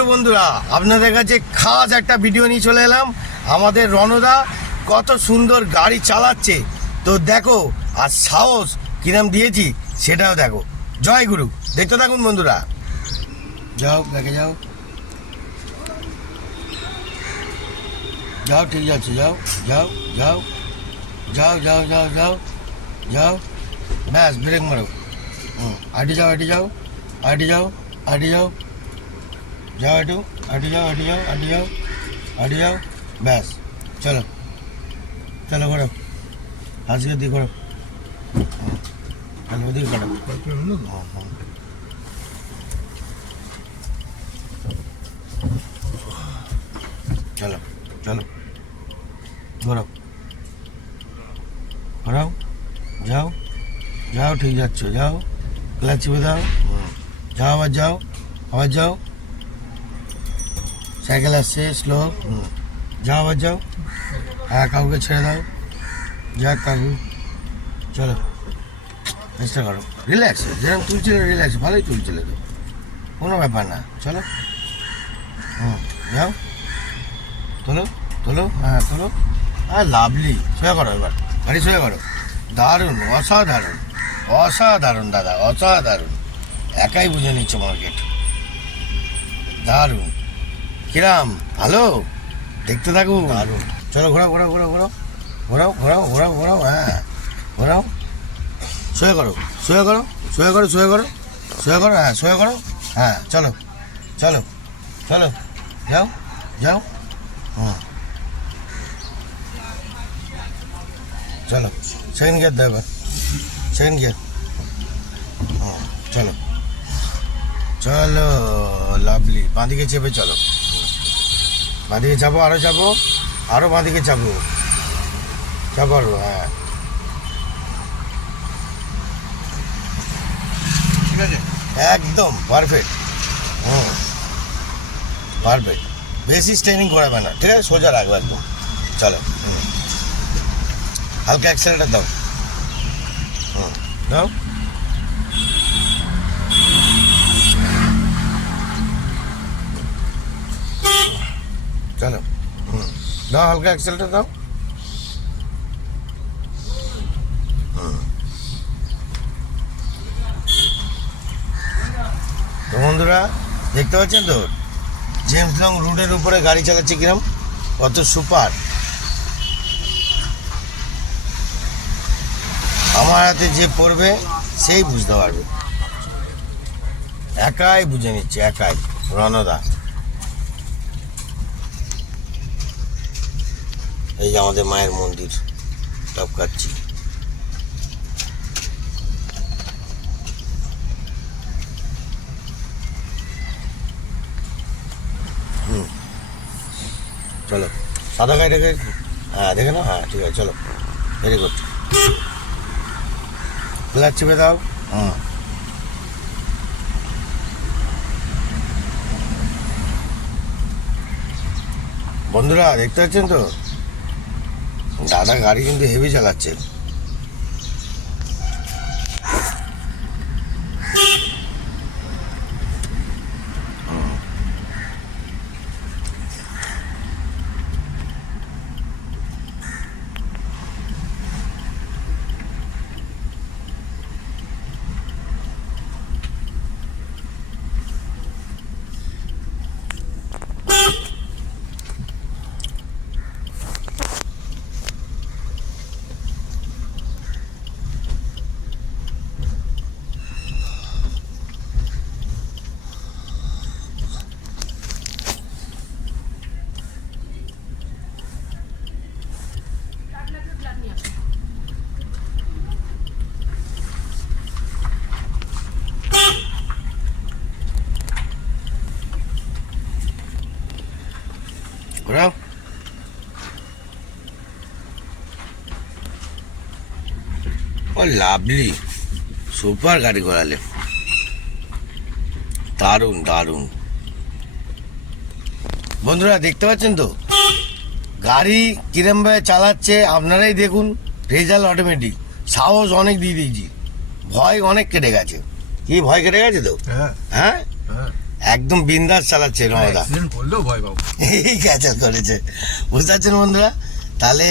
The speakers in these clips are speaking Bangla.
গুরু বন্ধুরা, আপনাদের কাছে খাস একটা ভিডিও নিয়ে চলে এলাম। আমাদের রণদা কত সুন্দর গাড়ি চালাচ্ছে, তো দেখো আর সাহস কিরম দিয়েছি সেটাও দেখো। জয় গুরু, দেখতে থাকুন বন্ধুরা। যাও, দেখে যাও, যাও, ঠিক আছে, যাও যাও যাও যাও যাও যাও যাও যাও, ব্যাস ব্রেক মারো। আটি যাও, আটি যাও, আটি যাও, আটি যাও, যাও একটু, আটি যাও, আটি যাও, আটি যাও, আটি যাও, ব্যাস। চলো চলো, করো আজকে দিয়ে করো, চলো ওদিকে করো। চলো চলো, ঘোরাও ঘোরাও, যাও যাও, ঠিক যাচ্ছ, যাও, ক্লাচ চেপে দাও, যাও, আবার যাও, আবার যাও, সাইকেল আসছে স্লো, যাও, আবার যাও, হ্যাঁ কাউকে ছেড়ে দাও, যাক কাকু, চলো চেষ্টা করো, রিল্যাক্স, যেরকম তুলছিলে রিল্যাক্স, ভালোই তুলছিলে তো, কোনো ব্যাপার না, চলো, যাও, তোলো তোলো, হ্যাঁ তোলো, হ্যাঁ লাভলি, সোজা করো, এবার গাড়ি সোজা করো, দারুণ, অসাধারণ অসাধারণ দাদা, অসাধারণ, একাই বুঝে নিচ্ছে মার্কেট, দারুণ, কিরাম ভালো, দেখতে থাকুন, দারুণ, চলো ঘোরাও ঘোরাও ঘোরাও ঘোরাও ঘোরাও ঘোরাও ঘোরাও ঘোরাও, হ্যাঁ ঘোরাও, সোজা করো সোজা করো সোজা করো সোজা করো সোজা করো, হ্যাঁ সোজা করো, হ্যাঁ চলো চলো চলো, যাও যাও, চলো সেকেন্ড গিয়ার দাও, এবার সেকেন্ড গিয়ার, চলো চলো, লাভলি, বাঁদিকে চেপে চলো, বাঁদিকে চাপো, আরও চাপো, আরও বাঁদিকে চাপো, চাপো আরও, হ্যাঁ ঠিক আছে, একদম পারফেক্ট, পারফেক্ট, বেশি স্ট্রেনিং করাবে না, ঠিক আছে, সোজা রাখবে একদম, চলো, হালকা অ্যাক্সেলেটার দাও, দাও, চলো, দাও হালকা অ্যাক্সেলেটার দাও, তো বন্ধুরা দেখতে পাচ্ছেন তো জেমস লং রোডের উপরে গাড়ি চালাচ্ছে কিরম, কত সুপার। আমার হাতে যে পড়বে সেই বুঝতে পারবে, একাই বুঝে নিচ্ছে, একাই রণদা। এই যে আমাদের মায়ের মন্দির টপকাচ্ছি, চলো সাদা গাড়িটাকে, হ্যাঁ দেখে না, হ্যাঁ ঠিক আছে, চলো, ভেরি গুড, ক্লাচ চেপে দাও, বন্ধুরা দেখতে পাচ্ছেন তো দাদা গাড়ি কিন্তু হেভি চালাচ্ছে। ঘোরাও, ও লাভলি, সুপার গাড়ি ঘোরালে, দারুণ দারুণ। বন্ধুরা দেখতে পাচ্ছেন তো গাড়ি কিরমভাবে চালাচ্ছে, আপনারাই দেখুন, রেজাল্ট অটোমেটিক, সাহস অনেক দিয়ে দিয়েছি, ভয় অনেক কেটে গেছে, কি ভয় কেটে গেছে তো, হ্যাঁ একদম বিন্দাস চালাচ্ছে রণদা, করলেও ভয় পাবো। এই ক্যাচার করেছে, বুঝতে পারছেন বন্ধুরা। তাহলে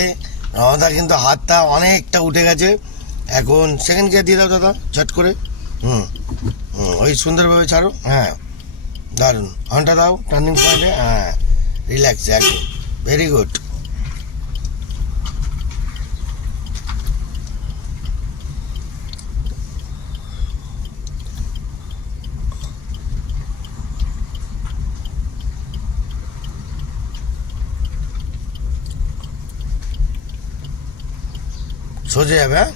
রণদা কিন্তু হাতটা অনেকটা উঠে গেছে। এখন সেকেন্ড গিয়ার দিয়ে দাও দাদা চট করে। হুম হুম, ওই সুন্দরভাবে ছাড়ো। হ্যাঁ দারুণ, হর্নটা দাও টার্নিং পয়েন্টে। হ্যাঁ রিল্যাক্স, একদম ভেরি গুড। সোজা যাবে। হ্যাঁ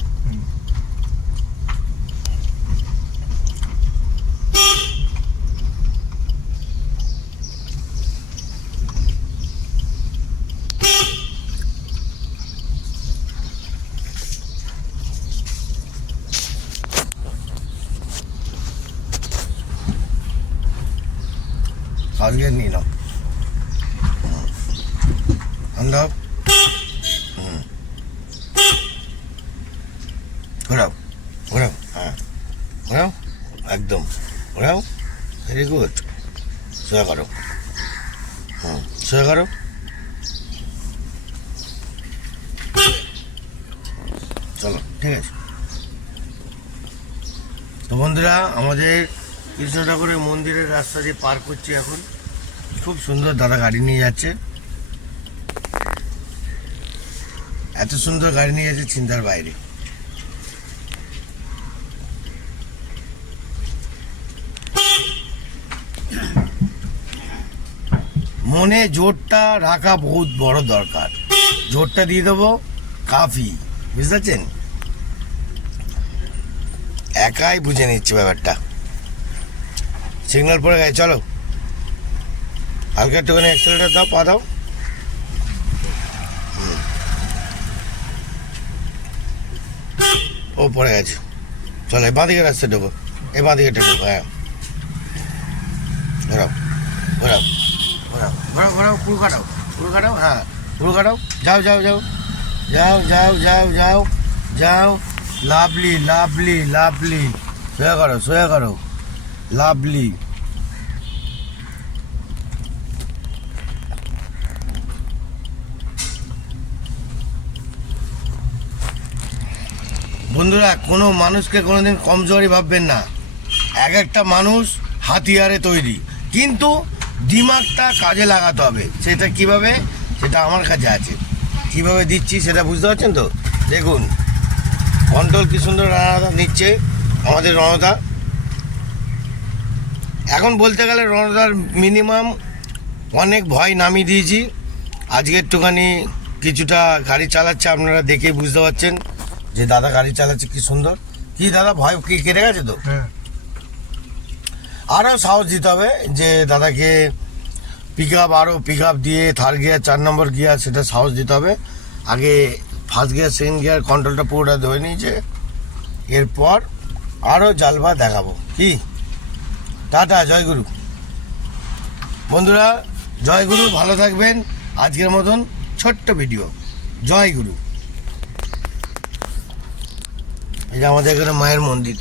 ফার্স্ট গিয়ার নিয়ে নাও, দাও। হুম, ঘোরাও ঘোরাও, হ্যাঁ ঘোরাও, একদম ঘোরাও, ভেরি গুড। সোজা করো, হুম সোজা করো। চলো ঠিক আছে। তো বন্ধুরা, আমাদের কৃষ্ণ ঠাকুরের মন্দিরের রাস্তা দিয়ে পার করছি এখন। খুব সুন্দর দাদা গাড়ি নিয়ে যাচ্ছে, এত সুন্দর গাড়ি নিয়ে যাচ্ছে চিন্তার বাইরে। মনে জোরটা রাখা বহুত বড় দরকার, জোরটা দিয়ে দেবো কাফি, বুঝতে পারছেন। একাই বুঝে নিচ্ছে ব্যাপারটা। সিগন্যাল পড়ে গেছে, চলো হালকা একটুখানি অ্যাক্সেলেটার দাও, পা দাও। ও পড়ে গেছে, চলো এই বাঁদিকে রাস্তা ঢোকো, এই বাঁদিকে ঢোকো। হ্যাঁ ঘোরাও ঘোরাও ঘোরাও ঘোরাও ঘোরাও, পুরো কাটাও পুরো কাটাও, হ্যাঁ পুরো কাটাও। যাও যাও যাও যাও যাও যাও যাও যাও, লাভলি লাভলি লাভলি, সোয়া করো সোয়া করো, লাভলি। বন্ধুরা, কোনো মানুষকে কোনোদিন কমজোরি ভাববেন না। এক একটা মানুষ হাতিয়ারে তৈরি, কিন্তু দিমাগটা কাজে লাগাতে হবে। সেটা কিভাবে, সেটা আমার কাছে আছে, কিভাবে দিচ্ছি সেটা বুঝতে পারছেন তো। দেখুন কন্ট্রোল কি সুন্দর রণদা নিচ্ছে আমাদের রণদা। এখন বলতে গেলে রণদার মিনিমাম অনেক ভয় নামিয়ে দিয়েছি। আজকে একটুখানি কিছুটা গাড়ি চালাচ্ছে, আপনারা দেখে বুঝতে পারছেন যে দাদা গাড়ি চালাচ্ছে কি সুন্দর। কি দাদা ভয় কি কেটে গেছে তো? আরও সাহস দিতে হবে যে দাদাকে আরও পিক আপ দিয়ে থার্ড গিয়ার 4 নম্বর গিয়ার সেটা সাহস দিতে হবে। আগে ফার্স্ট গিয়ার সেকেন্ড গিয়ার কন্ট্রোলটা পুরোটা ধরে নিয়েছে, এরপর আরও জালবা দেখাবো। কি টাটা, জয়গুরু বন্ধুরা, জয়গুরু, ভালো থাকবেন। আজকের মতন ছোট্ট ভিডিও, জয়গুরু। এই যে আমাদের এখানে মায়ের মন্দির।